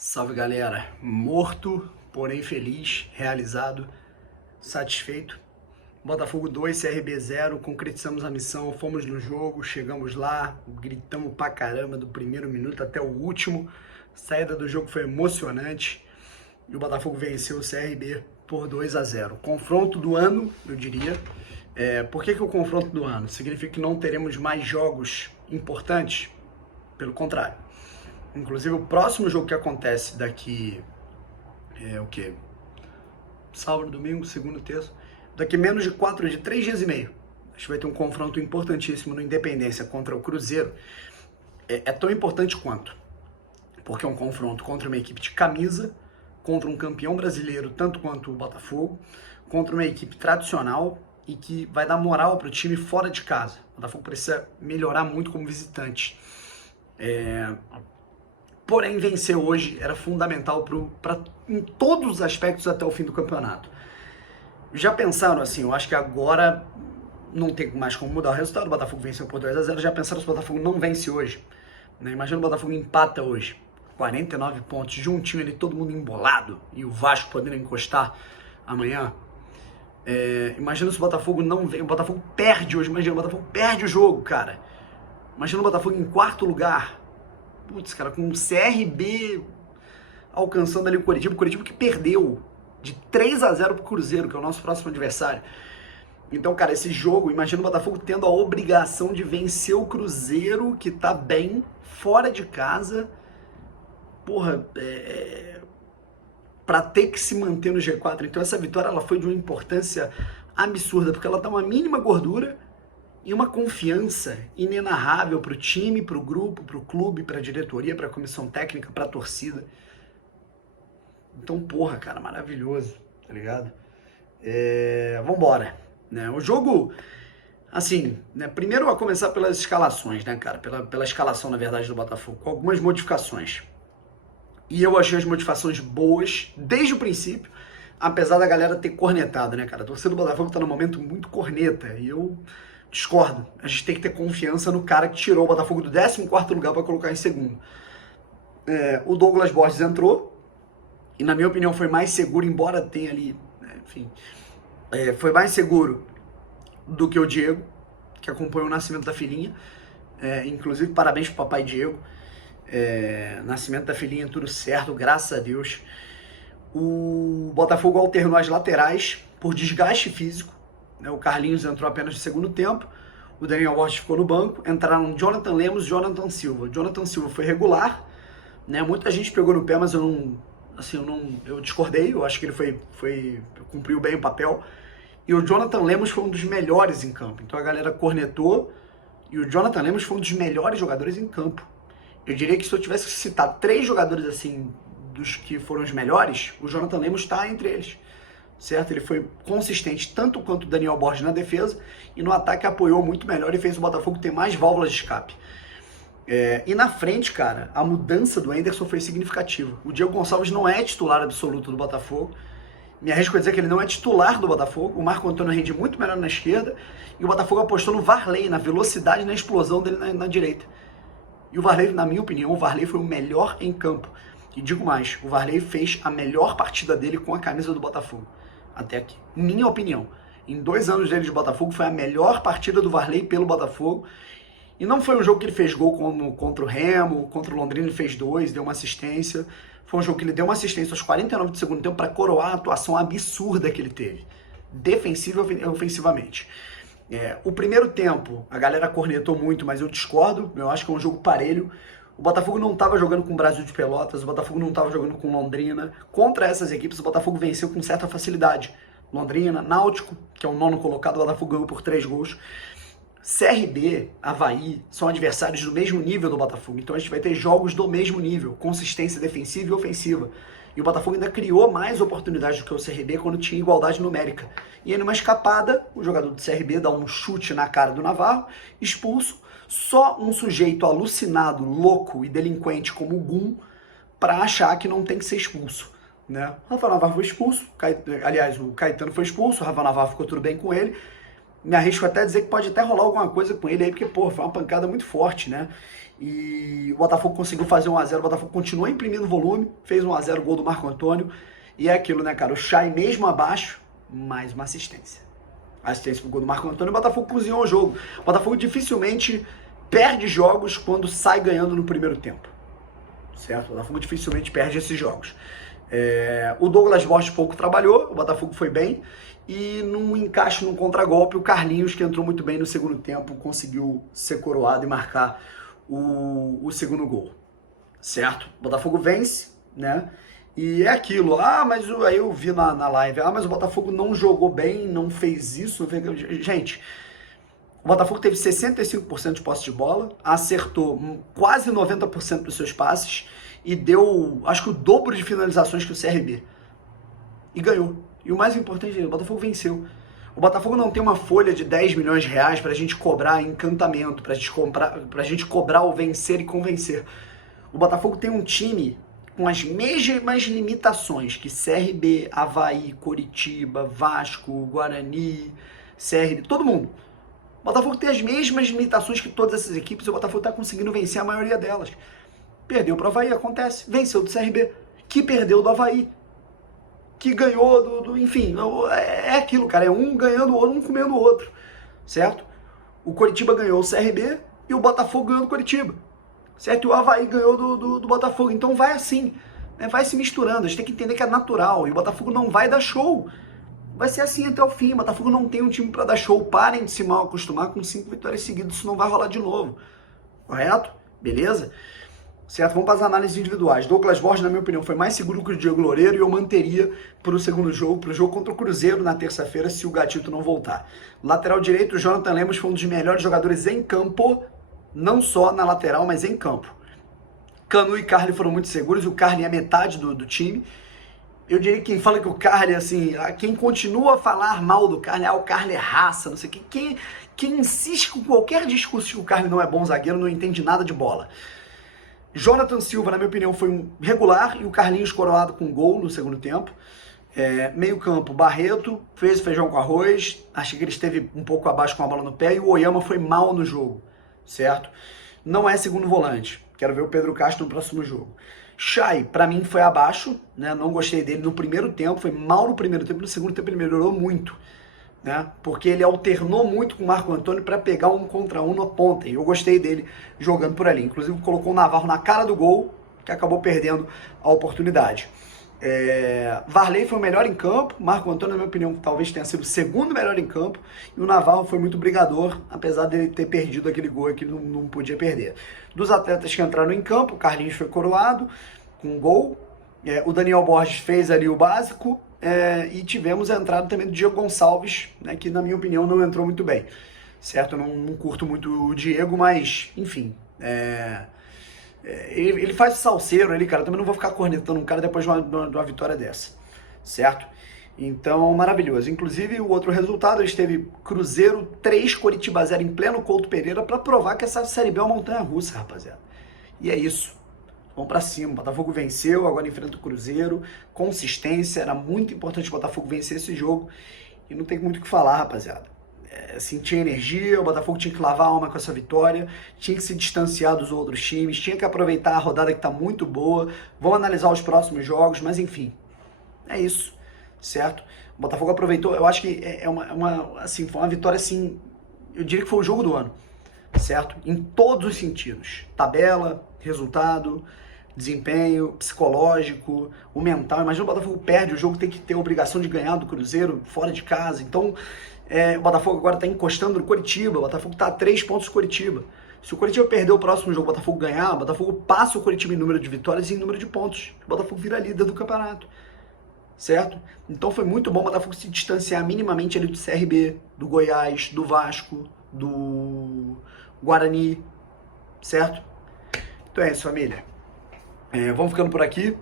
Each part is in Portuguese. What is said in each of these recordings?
Salve galera, morto, porém feliz, realizado, satisfeito. Botafogo 2, CRB 0, concretizamos a missão, fomos no jogo, chegamos lá, gritamos pra caramba do primeiro minuto até o último. A saída do jogo foi emocionante e o Botafogo venceu o CRB por 2-0. Confronto do ano, eu diria. Por que o confronto do ano? Significa que não teremos mais jogos importantes? Pelo contrário. Inclusive o próximo jogo que acontece daqui o quê? Sábado, domingo, segundo, terça. Daqui menos de 3 dias e meio. A gente vai ter um confronto importantíssimo no Independência contra o Cruzeiro. É tão importante quanto. Porque é um confronto contra uma equipe de camisa, contra um campeão brasileiro, tanto quanto o Botafogo, contra uma equipe tradicional e que vai dar moral para o time fora de casa. O Botafogo precisa melhorar muito como visitante. Porém, vencer hoje era fundamental em todos os aspectos até o fim do campeonato. Já pensaram assim, eu acho que agora não tem mais como mudar o resultado, o Botafogo venceu por 2-0, já pensaram se o Botafogo não vence hoje? Né? Imagina o Botafogo empata hoje, 49 pontos, juntinho ali, todo mundo embolado, e o Vasco podendo encostar amanhã. Imagina se o Botafogo não vem, o Botafogo perde hoje, imagina, o Botafogo perde o jogo, cara. Imagina o Botafogo em quarto lugar. Putz, cara, com o CRB alcançando ali o Coritiba que perdeu de 3-0 pro Cruzeiro, que é o nosso próximo adversário. Então, cara, esse jogo, imagina o Botafogo tendo a obrigação de vencer o Cruzeiro, que tá bem, fora de casa, porra, pra ter que se manter no G4. Então essa vitória, ela foi de uma importância absurda, porque ela dá uma mínima gordura e uma confiança inenarrável pro time, pro grupo, pro clube, pra diretoria, pra comissão técnica, pra torcida. Então, porra, cara, maravilhoso, tá ligado? Vambora, né? O jogo, assim, né? Primeiro a começar pelas escalações, né, cara? Pela escalação, na verdade, do Botafogo, com algumas modificações. E eu achei as modificações boas desde o princípio, apesar da galera ter cornetado, né, cara? A torcida do Botafogo tá num momento muito corneta, e eu discordo. A gente tem que ter confiança no cara que tirou o Botafogo do 14º lugar para colocar em segundo. O Douglas Borges entrou, e na minha opinião foi mais seguro, embora tenha ali, né, enfim, foi mais seguro do que o Diego, que acompanhou o nascimento da filhinha. Inclusive, parabéns pro papai Diego. Nascimento da filhinha, tudo certo, graças a Deus. O Botafogo alternou as laterais por desgaste físico. O Carlinhos entrou apenas no segundo tempo, o Daniel Borges ficou no banco, entraram Jonathan Lemos e Jonathan Silva. Jonathan Silva foi regular, né? Muita gente pegou no pé, mas eu discordei, eu acho que ele cumpriu bem o papel. E o Jonathan Lemos foi um dos melhores em campo, então a galera cornetou, e o Jonathan Lemos foi um dos melhores jogadores em campo. Eu diria que se eu tivesse que citar 3 jogadores assim, dos que foram os melhores, o Jonathan Lemos está entre eles. Certo? Ele foi consistente tanto quanto o Daniel Borges na defesa e no ataque apoiou muito melhor e fez o Botafogo ter mais válvulas de escape. E na frente, cara, a mudança do Henderson foi significativa. O Diego Gonçalves não é titular absoluto do Botafogo. Me arrisco a dizer que ele não é titular do Botafogo. O Marco Antônio rende muito melhor na esquerda e o Botafogo apostou no Varley, na velocidade e na explosão dele na direita. E o Varley, na minha opinião, o Varley foi o melhor em campo. E digo mais, o Varley fez a melhor partida dele com a camisa do Botafogo. Até aqui. Minha opinião. Em 2 anos dele de Botafogo, foi a melhor partida do Varley pelo Botafogo. E não foi um jogo que ele fez gol como contra o Remo, contra o Londrina ele fez 2, deu uma assistência. Foi um jogo que ele deu uma assistência aos 49 do segundo tempo para coroar a atuação absurda que ele teve. Defensiva e ofensivamente. O primeiro tempo, a galera cornetou muito, mas eu discordo. Eu acho que é um jogo parelho. O Botafogo não estava jogando com o Brasil de Pelotas, o Botafogo não estava jogando com Londrina. Contra essas equipes, o Botafogo venceu com certa facilidade. Londrina, Náutico, que é o 9º colocado, o Botafogo ganhou por 3 gols. CRB, Avaí, são adversários do mesmo nível do Botafogo. Então a gente vai ter jogos do mesmo nível, consistência defensiva e ofensiva. E o Botafogo ainda criou mais oportunidades do que o CRB quando tinha igualdade numérica. E aí numa escapada, o jogador do CRB dá um chute na cara do Navarro, expulso. Só um sujeito alucinado, louco e delinquente como o Gum para achar que não tem que ser expulso, né? O Rafael Navarro foi expulso, aliás, o Caetano foi expulso, o Rafael Navarro ficou tudo bem com ele, me arrisco até a dizer que pode até rolar alguma coisa com ele aí, porque, pô, foi uma pancada muito forte, né? E o Botafogo conseguiu fazer 1-0, o Botafogo continuou imprimindo volume, fez 1-0, gol do Marco Antônio, e é aquilo, né, cara? O Chay mesmo abaixo, mais uma assistência. Assistência pro gol do Marco Antônio, o Botafogo cozinhou o jogo. O Botafogo dificilmente perde jogos quando sai ganhando no primeiro tempo, certo? O Botafogo dificilmente perde esses jogos. O Douglas Borges pouco trabalhou, o Botafogo foi bem, e num encaixe, num contragolpe, o Carlinhos, que entrou muito bem no segundo tempo, conseguiu ser coroado e marcar o segundo gol, certo? O Botafogo vence, né? E é aquilo, mas aí eu vi na live, mas o Botafogo não jogou bem, não fez isso, não fez... Gente, o Botafogo teve 65% de posse de bola, acertou quase 90% dos seus passes e deu, acho que o dobro de finalizações que o CRB. E ganhou. E o mais importante, o Botafogo venceu. O Botafogo não tem uma folha de 10 milhões de reais pra gente cobrar encantamento, pra gente cobrar o vencer e convencer. O Botafogo tem um time com as mesmas limitações que CRB, Avaí, Coritiba, Vasco, Guarani, CRB, todo mundo. O Botafogo tem as mesmas limitações que todas essas equipes e o Botafogo está conseguindo vencer a maioria delas. Perdeu para o Avaí, acontece. Venceu do CRB, que perdeu do Avaí, que ganhou enfim, é aquilo, cara. É um ganhando o outro, um comendo o outro, certo? O Coritiba ganhou o CRB e o Botafogo ganhou do Coritiba, certo? E o Avaí ganhou do Botafogo. Então vai assim, né? Vai se misturando. A gente tem que entender que é natural e o Botafogo não vai dar show. Vai ser assim até o fim. O Botafogo não tem um time para dar show. Parem de se mal acostumar com 5 vitórias seguidas. Isso não vai rolar de novo. Correto? Beleza? Certo? Vamos para as análises individuais. Douglas Borges, na minha opinião, foi mais seguro que o Diego Loureiro e eu manteria para o segundo jogo, para o jogo contra o Cruzeiro na terça-feira, se o Gatito não voltar. Lateral direito, o Jonathan Lemos foi um dos melhores jogadores em campo, não só na lateral, mas em campo. Canu e Carly foram muito seguros. O Carly é metade do time. Eu diria que quem fala que o Carly, assim, quem continua a falar mal do Carly, o Carly é raça, não sei o que. Quem insiste com qualquer discurso de que o Carly não é bom zagueiro, não entende nada de bola. Jonathan Silva, na minha opinião, foi um regular e o Carlinhos coroado com gol no segundo tempo. Meio campo, Barreto fez feijão com arroz, achei que ele esteve um pouco abaixo com a bola no pé e o Oyama foi mal no jogo, certo? Não é segundo volante, quero ver o Pedro Castro no próximo jogo. Chay, pra mim, foi abaixo, né? Não gostei dele no primeiro tempo, foi mal no primeiro tempo, no segundo tempo ele melhorou muito, né? Porque ele alternou muito com o Marco Antônio para pegar 1 contra 1 na ponta, e eu gostei dele jogando por ali. Inclusive colocou o Navarro na cara do gol, que acabou perdendo a oportunidade. Varley foi o melhor em campo, Marco Antônio, na minha opinião, talvez tenha sido o segundo melhor em campo, e o Navarro foi muito brigador, apesar dele ter perdido aquele gol que não podia perder. Dos atletas que entraram em campo, o Carlinhos foi coroado com um gol, o Daniel Borges fez ali o básico, e tivemos a entrada também do Diego Gonçalves, né, que na minha opinião não entrou muito bem, certo? Eu não curto muito o Diego, mas enfim, ele faz o salseiro ali, cara. Eu também não vou ficar cornetando um cara depois de uma vitória dessa, certo? Então, maravilhoso. Inclusive, o outro resultado, ele teve Cruzeiro 3, Coritiba 0 em pleno Couto Pereira para provar que essa Série B é uma montanha-russa, rapaziada. E é isso. Vamos pra cima. O Botafogo venceu, agora enfrenta o Cruzeiro. Consistência, era muito importante o Botafogo vencer esse jogo. E não tem muito o que falar, rapaziada. Assim, tinha energia, o Botafogo tinha que lavar a alma com essa vitória, tinha que se distanciar dos outros times, tinha que aproveitar a rodada que tá muito boa. Vamos analisar os próximos jogos, mas enfim, é isso, certo? O Botafogo aproveitou, eu acho que assim, foi uma vitória, assim, eu diria que foi o jogo do ano, certo? Em todos os sentidos, tabela, resultado, desempenho, psicológico, o mental. Imagina o Botafogo perde o jogo, tem que ter a obrigação de ganhar do Cruzeiro fora de casa. Então, o Botafogo agora está encostando no Coritiba, o Botafogo está a 3 pontos do Coritiba. Se o Coritiba perder o próximo jogo, o Botafogo ganhar, o Botafogo passa o Coritiba em número de vitórias e em número de pontos. O Botafogo vira líder do campeonato, certo? Então foi muito bom o Botafogo se distanciar minimamente ali do CRB, do Goiás, do Vasco, do Guarani, certo? Então é isso, família. Vamos ficando por aqui.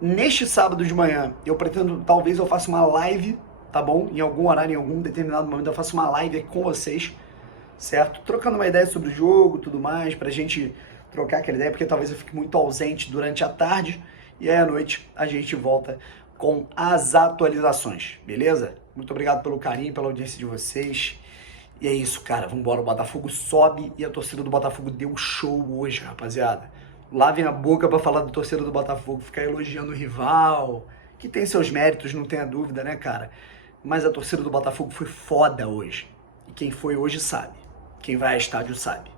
Neste sábado de manhã, eu pretendo, talvez eu faça uma live, tá bom? Em algum horário, em algum determinado momento, eu faço uma live aqui com vocês, certo? Trocando uma ideia sobre o jogo, tudo mais, pra gente trocar aquela ideia, porque talvez eu fique muito ausente durante a tarde, e aí à noite a gente volta com as atualizações, beleza? Muito obrigado pelo carinho, pela audiência de vocês. E é isso, cara. Vambora, o Botafogo sobe e a torcida do Botafogo deu show hoje, rapaziada. Lavem a boca pra falar da torcida do Botafogo, ficar elogiando o rival, que tem seus méritos, não tenha dúvida, né, cara? Mas a torcida do Botafogo foi foda hoje. E quem foi hoje sabe. Quem vai a estádio sabe.